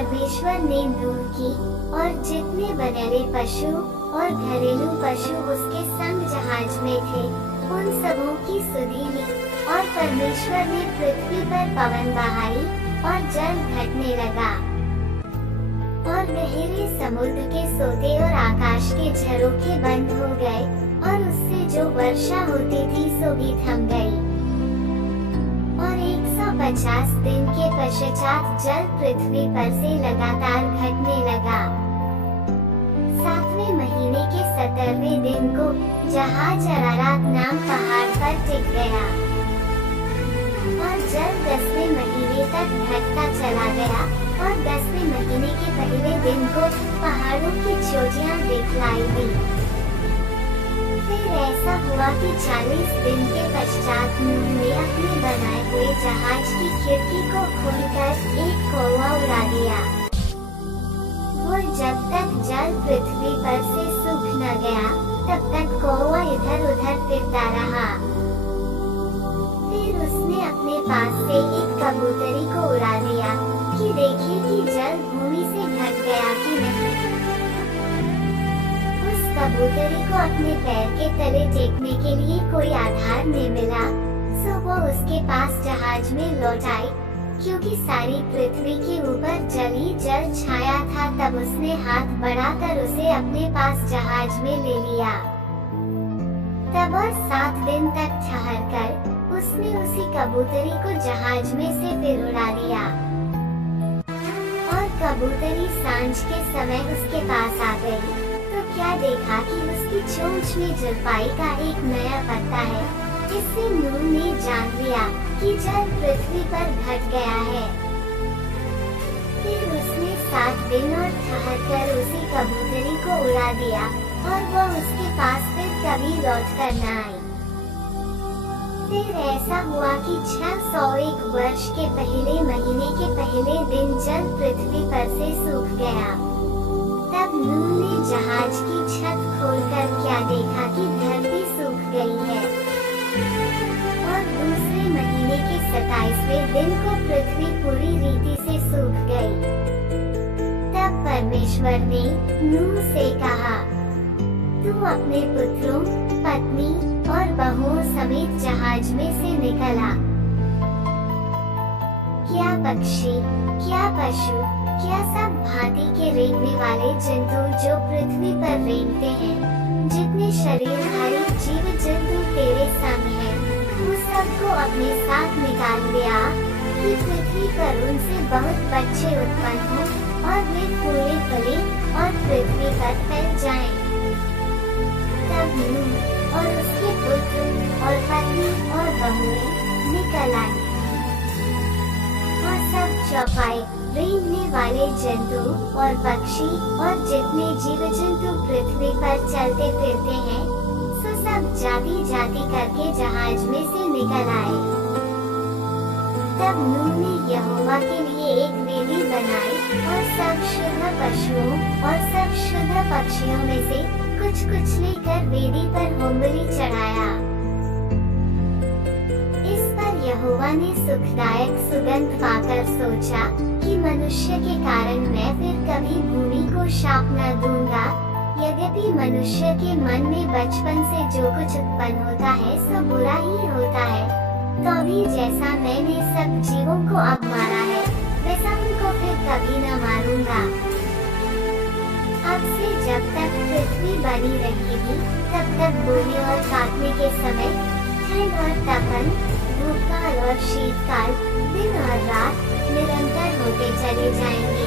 परमेश्वर ने नूह की और जितने बनेरे पशु और घरेलू पशु उसके संग जहाज में थे उन सबों की सुधि ली। और परमेश्वर ने पृथ्वी पर पवन बहाई और जल घटने लगा और गहरे समुद्र के सोते और आकाश के झरोखे बंद हो गए और उससे जो वर्षा होती थी सो भी थम गई। और 150 दिन के पश्चात जल पृथ्वी पर से लगातार घटने लगा। 7वें महीने के 17वें दिन को जहाज अरारात नाम पहाड़ पर टिक गया और जल 10वें महीने तक घटता चला गया और 10वें महीने के पहले दिन को पहाड़ों की चोटियां दिखलाई दी। फिर ऐसा हुआ कि 40 दिन के पश्चात नूह ने अपने बनाए हुए जहाज की खिड़की को खोलकर एक कौवा उड़ा दिया। वो जब तक जल पृथ्वी पर से सूख न गया तब तक कौवा इधर उधर फिरता रहा। फिर उसने अपने पास से एक कबूतरी को उड़ा दिया कि देखे कि जल भूमि से घट गया कि नहीं। उस कबूतरी को अपने पैर के तले टेकने के लिए कोई आधार नहीं मिला, सो वो उसके पास जहाज में लौट आई। क्योंकि सारी पृथ्वी के ऊपर जल ही जल छाया था, तब उसने हाथ बढ़ाकर उसे अपने पास जहाज में ले लिया। तब और 7 दिन तक ठहरकर उसने उसी कबूतरी को जहाज में से फिर उड़ा दिया। और कबूतरी सांझ के समय उसके पास आ गई तो क्या देखा कि उसकी चोंच में जलपाई का एक नया पत्ता है। इससे नूह ने जान लिया कि जल पृथ्वी पर घट गया है। फिर उसने 7 दिन और ठहरकर उसी कबूतरी को उड़ा दिया और वह उसके पास फिर कभी लौट कर न आई। फिर ऐसा हुआ कि 601 वर्ष के पहले महीने के पहले दिन जल पृथ्वी पर से सूख गया। तब नूह ने जहाज की छत खोलकर क्या देखा कि धरती सूख गई है। और दूसरे महीने के 27वें दिन को पृथ्वी पूरी रीति से सूख गई। तब परमेश्वर ने नूह से कहा, तू अपने पुत्रों, पत्नी और बहुओं समेत जहाज में से निकल आ। क्या पक्षी, क्या पशु, क्या सब भांति के रेंगने वाले जंतु जो पृथ्वी पर रेंगते हैं, जितने शरीरधारी जीव जंतु तेरे संग हैं, उस सबको अपने साथ निकाल लिया कि पृथ्वी पर उनसे बहुत बच्चे उत्पन्न हों और वे फूले फले और पृथ्वी पर फैल जाएं। तब नूह और उसके पुत्र और पत्नी और बहुएं निकल आई और सब चौपाए रेंगने वाले जंतु और पक्षी और जितने जीव जंतु पृथ्वी पर चलते फिरते हैं, सो सब जाति जाति करके जहाज में से निकल आए। तब नूह ने यहोवा के लिए एक वेदी बनाई और सब शुद्ध पशुओं और सब शुद्ध पक्षियों में से कुछ कुछ लेकर वेदी पर होमबलि चढ़ाया। इस पर यहोवा ने सुखदायक सुगंध पाकर सोचा कि मनुष्य के कारण मैं फिर कभी भूमि को शाप न दूंगा। यद्यपि मनुष्य के मन में बचपन से जो कुछ उत्पन्न होता है सो बुरा ही होता है, तो भी जैसा मैंने सब जीवों को अब मारा है वैसा उनको फिर कभी न मारूंगा। अब से जब तक पृथ्वी बनी रहेगी तब तक बोने और काटने के समय ठंड और तपन, धूपकाल और शीतकाल, दिन और रात निरंतर होते चले जाएंगे।